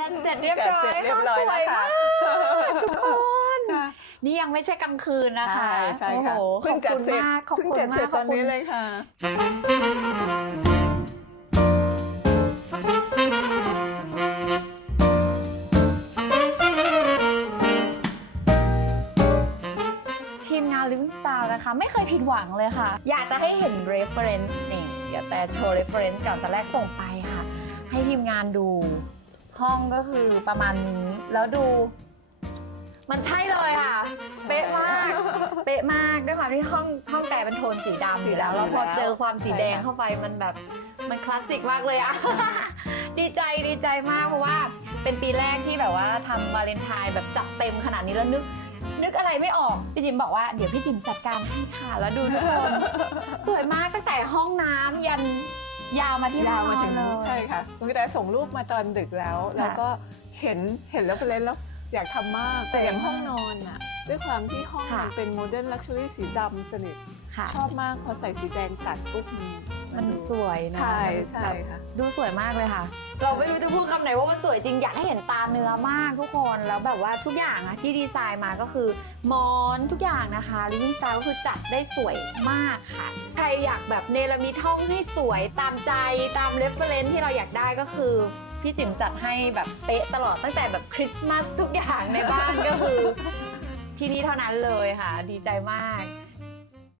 จัดเสร็จเรียบร้อยจัดเสร็จเรียบร้อยสวยแล้วค่ะมากทุกคนค่ะนี่ยังไม่ใช่กลางคืนนะคะใช่ใช่โอ้โหค่ะขอบจัดคุณเสร็จมากขอบเพิ่งคุณจัดเสร็มาจกตอนนี้ขบคุณเลยค่ะทีมงาน Living Style นะคะไม่เคยผิดหวังเลยค่ะ อยากจะให้เห็น reference นี่ เดี๋ยวแต่โชว์ reference ก่อนตอนแรกส่งไปค่ะ ให้ทีมงานดู ห้องก็คือประมาณนี้ แล้วดู มันใช่เลยค่ะ เป๊ะมาก เป๊ะมากด้วยความที่ห้องห้องแต่เป็นโทนสีดำอยู่แล้วสีดำแล้วพออยู่แล้วเจอความสีแดงใช่ค่ะเข้าไปมันแบบมันคลาสสิกมากเลยอะ ดีใจดีใจมากเพราะว่าเป็นปีแรกที่แบบว่าทำวาเลนไทน์แบบจัดเต็มขนาดนี้แล้วนึก นึกอะไรไม่ออก พี่จิมบอกว่าเดี๋ยวพี่จิมจัดการให้ค่ะแล้วดูทุกคนสวยมากตั้งแต่ห้องน้ำยัน ยาวมาที่ยาวมาห้ถึองงนอนเลยใช่ค่ะคุณกระแตส่งรูปมาตอนดึกแล้ว แล้วก็เห็นเห็นแล้วไปเล่นแล้วอยากทำมาก แต่อย่างห้องนอนอะด้วยความที่ห้องค่ะมันเป็นโมเดิร์นลักชัวรี่สีดำสนิทค่ะชอบมากพอใส่สีแดงตัดปุ๊บมัน มันดูสวยนะใช่มันใช่แบบค่ะ ดูสวยมากเลยค่ะ เราไม่รู้จะพูดคำไหนว่ามันสวยจริงอยากให้เห็นตาเนื้อมากทุกคนแล้วแบบว่าทุกอย่างอะที่ดีไซน์มาก็คือมอนทุกอย่างนะคะ Living Style ก็คือจัดได้สวยมากค่ะ ใครอยากแบบเนรมิตห้องให้สวยตามใจตาม reference ที่เราอยากได้ก็คือพี่จิ๋มจัดให้แบบเป๊ะตลอดตั้งแต่แบบคริสต์มาสทุกอย่างในบ้านก็คือที่นี่เท่านั้นเลยค่ะ ดีใจมาก